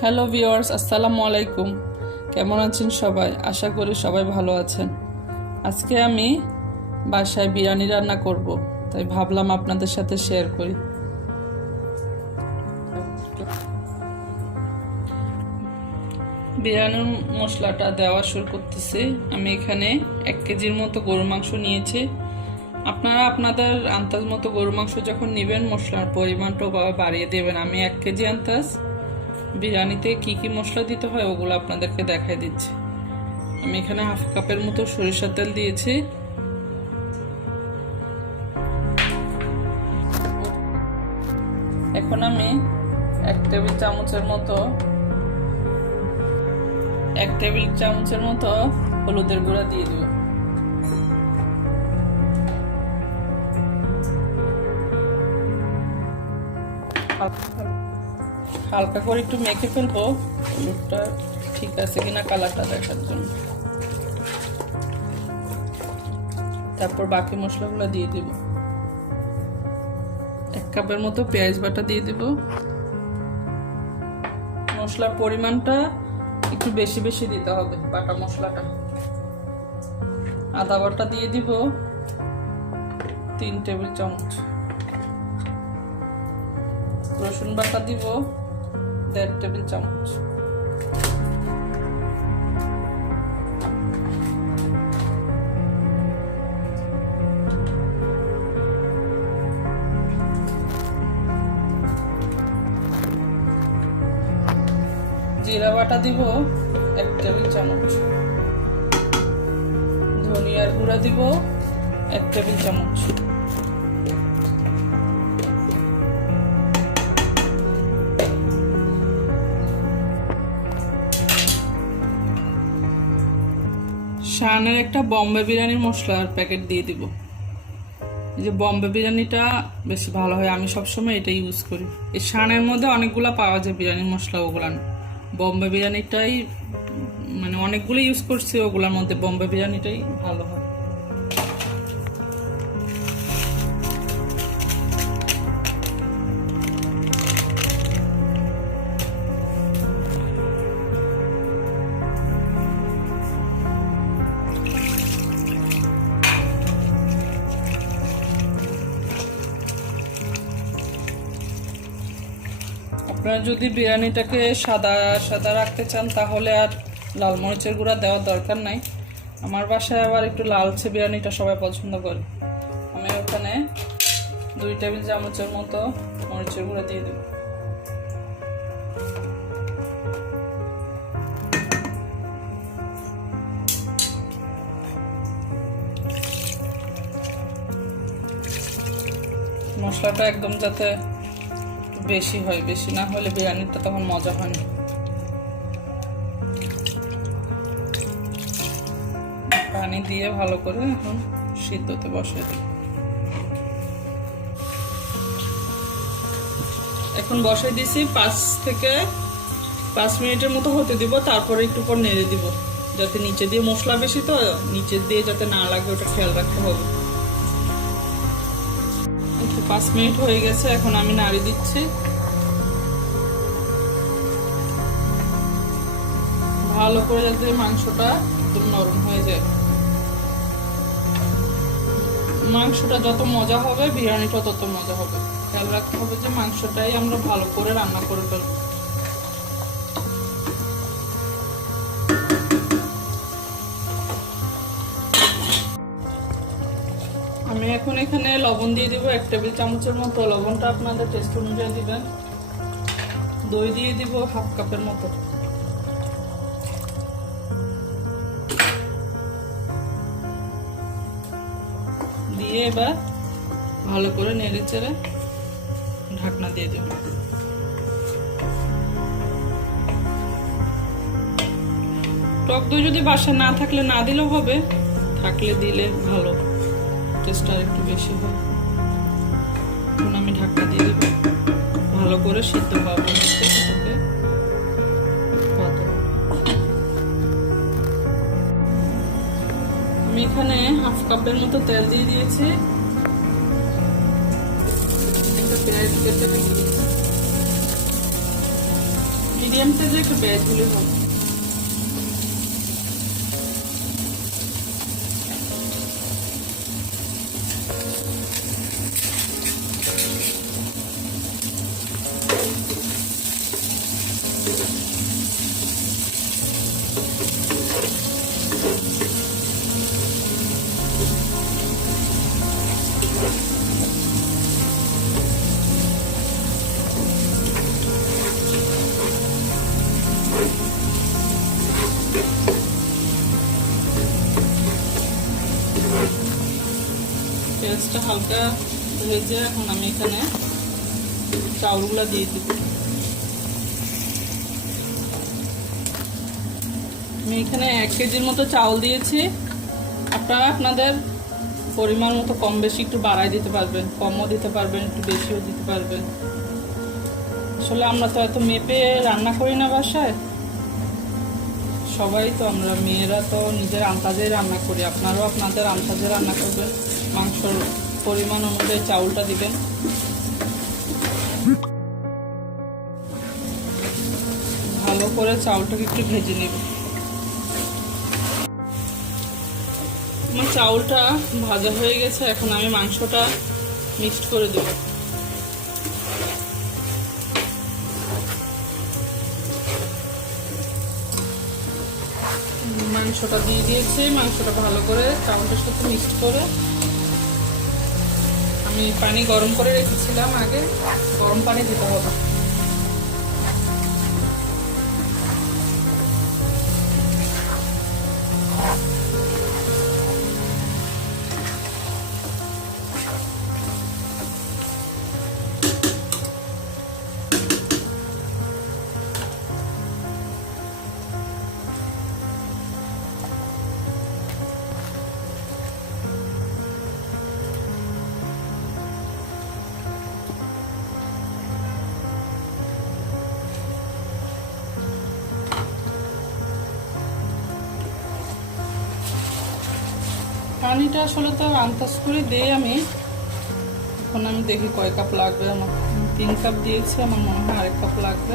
Hello viewers, আসসালামু আলাইকুম। কেমন আছেন সবাই? আশা করি সবাই ভালো আছেন। আজকে আমি বাসায় বিরিয়ানি রান্না করব, তাই ভাবলাম আপনাদের সাথে শেয়ার করি। বিরিয়ানির মশলাটা দেওয়া শুরু করতেছি। আমি এখানে 1 কেজির মতো গরুর মাংস নিয়েছি। আপনারা আপনাদের আন্দাজ মতো গরুর মাংস যখন নেবেন মশলার পরিমাণটাও বাড়িয়ে দেবেন। আমি 1 কেজি আন্দাজ বিরিয়ানিতে কি কি মশলা দিতে হয় ওগুলো আপনাদেরকে দেখাই দিচ্ছি। আমি এখানে হাফ কাপের মতো সরিষার তেল দিয়েছি। এখন আমি 1 টেবিল চামচের মতো হলুদের গুঁড়া দিয়ে দেব। হালকা করে একটু মেখে ফেলবো হলুদটা ঠিক আছে কিনা কালারটা দেখার জন্য। তারপর বাকি মশলাগুলো দিয়ে দেব। 1 কাপের মতো পেঁয়াজ বাটা দিয়ে দেব। মশলার পরিমাণটা একটু বেশি বেশি দিতে হবে, বাটা মশলাটা। আদা বাটা দিয়ে দিব 3 টেবিল চামচ। রসুন বাটা দিব 1.5 টেবিল চামচ। জিরা বাটা দিব 1 টেবিল চামচ। ধনিয়ার গুঁড়া দিব 1 টেবিল চামচ। শানের একটা বম্বে বিরিয়ানির মশলার প্যাকেট দিয়ে দিব। এই যে বম্বে বিরিয়ানিটা বেশি ভালো হয়, আমি সবসময় এটা ইউজ করি। এই শানের মধ্যে অনেকগুলা পাওয়া যায় বিরিয়ানির মশলা, ওগুলা না, বম্বে বিরিয়ানিটাই মানে অনেকগুলো ইউজ করছি, ওগুলোর মধ্যে বম্বে বিরিয়ানিটাই ভালো হয়। আপনারা যদি বিরিয়ানিটাকে সাদা সাদা রাখতে চান তাহলে আর লাল মরিচের গুঁড়া দেওয়ার দরকার নাই। আমার বাসায় আবার একটু লালচে বিরিয়ানিটা সবাই পছন্দ করে। আমি ওখানে 2 টেবিল চামচের মতো মরিচের গুঁড়া দিয়ে দেব। মশলাটা একদম যাতে বেশি হয়, বেশি না হলে বিরিয়ানিটা তখন মজা হয় না। পানি দিয়ে ভালো করে এখন সিদ্ধতে বসিয়ে দেব। এখন বসাই দিছি 5 থেকে 5 মিনিটের মতো হতে দিব। তারপরে একটু পর নেড়ে দিব, যাতে নিচে দিয়ে মশলা বেশি তো নিচে দিয়ে যাতে না লাগে ওটা খেয়াল রাখতে হবে। 5 মিনিট হয়ে গেছে, এখন আমি নাড়ি দিচ্ছি। ভালো করে যাতে মাংসটা একদম নরম হয়ে যায়। মাংসটা যত মজা হবে বিরিয়ানিটা তত মজা হবে। খেয়াল রাখতে হবে যে মাংসটাই আমরা ভালো করে রান্না করে ফেলবো। আমি এখন এখানে লবণ দিয়ে দিব 1 টেবিল চামচের মতো। লবণটা আপনাদের টেস্ট অনুযায়ী দিবেন। দই দিয়ে দিব হাফ কাপের মতো। দিয়ে এবার ভালো করে নেড়ে চেড়ে ঢাকনা দিয়ে দেব। টক দই যদি বাসা না থাকলে না দিলেও হবে, থাকলে দিলে ভালো, টেস্টটা একটু বেশি হয়। এখন আমি ঢাকনা দিয়ে দেব, ভালো করে সিদ্ধ পাবো। আমি এখানে হাফ কাপের মতো তেল দিয়ে দিয়েছি। পেঁয়াজ কেটে রেখে দিয়েছি। মিডিয়াম সাইজে একটু পেঁয়াজ হলে হবে। পেঁয়াজটা হালকা ভেজে এখন আমি এখানে চাউলগুলো দিয়ে দিব। আমি এখানে 1 কেজির মতো চাউল দিয়েছি। আপনারা আপনাদের পরিমাণ মতো কম বেশি একটু বাড়াই দিতে পারবেন, কমও দিতে পারবেন, একটু বেশিও দিতে পারবেন। আসলে আমরা তো এত মেপে রান্না করি না বাসায়, সবাই তো আমরা মেয়েরা তো নিজের আন্দাজে রান্না করি। আপনারাও আপনাদের আন্দাজে রান্না করবেন, মাংসর পরিমাণ অনুযায়ী চাউলটা দিবেন। ভালো করে চাউলটাকে একটু ভেজে নেব। আমার চাউলটা ভাজা হয়ে গেছে, এখন আমি মাংসটা মিক্সড করে দেব। মাংসটা দিয়ে দিয়েছি, মাংসটা ভালো করে চাউলটার সাথে মিক্সড করে আমি পানি গরম করে রেখেছিলাম, আগে গরম পানি দিতে হবে। পানিটা আসলে তো আন্দাজ করে দিই আমি। এখন আমি দেখি কয় কাপ লাগবে। আমার 3 কাপ দিয়েছি, আমার মনে হয় আরেক কাপ লাগবে।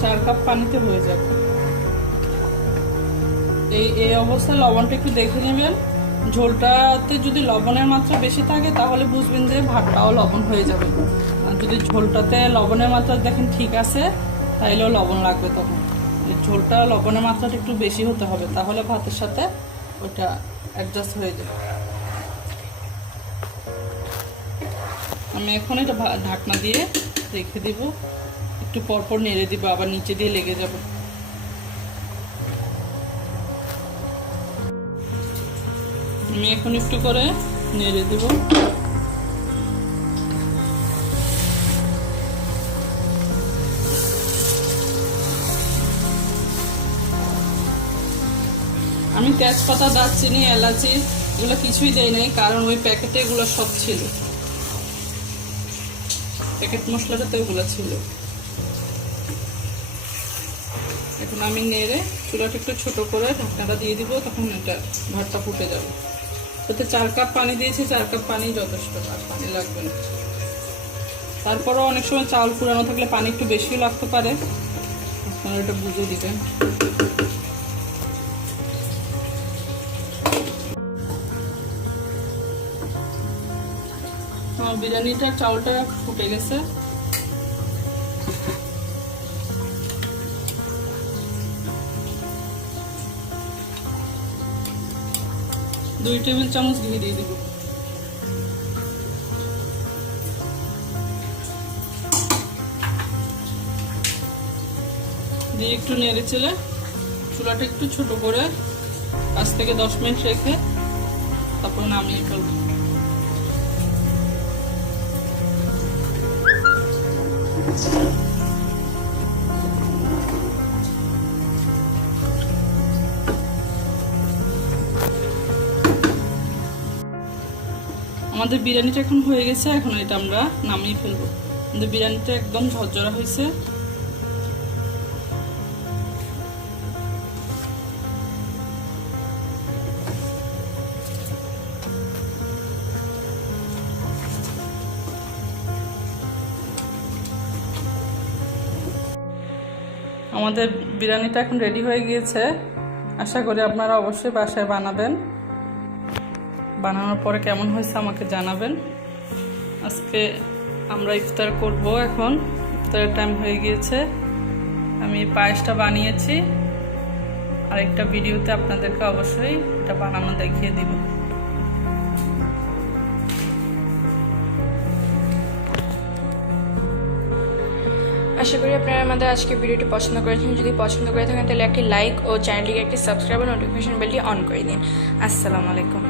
চার কাপ পানিতে হয়ে যাবে। এই অবস্থায় লবণটা একটু দেখে নেবেন। ঝোলটাতে যদি লবণের মাত্রা বেশি থাকে তাহলে বুঝবেন যে ভাতটাও লবণ হয়ে যাবে। আর যদি ঝোলটাতে লবণের মাত্রা দেখেন ঠিক আছে, তাইলেও লবণ লাগবে। তখন ঝোলটা লবণের মাত্রাটা একটু বেশি হতে হবে, তাহলে ভাতের সাথে ওইটা অ্যাডজাস্ট হয়ে যাবে। আমি এখন এটা ঢাকনা দিয়ে রেখে দিব, একটু পরপর নেড়ে দিব, আবার নিচে দিয়ে লেগে যাবে। আমি এখন একটু করে নেড়ে দেব। আমি তেজপাতা, দারচিনি, এলাচি এগুলো কিছুই দেই নাই, কারণ ওই প্যাকেটে এগুলো সব ছিল, প্যাকেট মশলাটাতে ওগুলো ছিল। এখন আমি নেড়ে চুলাটা একটু ছোট করে ঢাকনাটা দিয়ে দিব, তখন এটা ভাতটা ফুটে যাবে। তাতে 4 কাপ পানি দিয়েছি, 4 কাপ পানি যথেষ্ট, আর পানি লাগবে না। তারপরেও অনেক সময় চাউল পুরানো থাকলে পানি একটু বেশিও লাগতে পারে, আপনারা এটা বুঝে দিবেন। আমার বিরিয়ানিটার চাউলটা ফুটে গেছে। দুই টেবিল চামচ ঘি দিয়ে দিব। দিয়ে একটু নেড়ে চেলে চুলাটা একটু ছোট করে 5 থেকে 10 মিনিট রেখে তারপর নামিয়ে ফেলবো। আমাদের বিরিয়ানিটা এখন হয়ে গেছে, এখন এটা আমরা নামিয়ে ফেলবো। আমাদের বিরিয়ানিটা একদম ঝরঝরা হয়েছে। আমাদের বিরিয়ানিটা এখন রেডি হয়ে গিয়েছে। আশা করি আপনারা অবশ্যই বাসায় বানাবেন। বানানোর পরে কেমন হয়েছে আমাকে জানাবেন। আজকে আমরা ইফতার করব। এখন ইফতারের টাইম হয়ে গিয়েছে। আমি পায়েসটা বানিয়েছি, আরেকটা ভিডিওতে আপনাদেরকে অবশ্যই এটা বানানো দেখিয়ে দিব। আশা করি আপনারা আমাদের আজকে ভিডিওটি পছন্দ করেছেন। যদি পছন্দ করে থাকেন তাহলে একটি লাইক ও চ্যানেলটিকে একটি সাবস্ক্রাইব ও নোটিফিকেশন বেলটি অন করে দিন। আসসালামু আলাইকুম।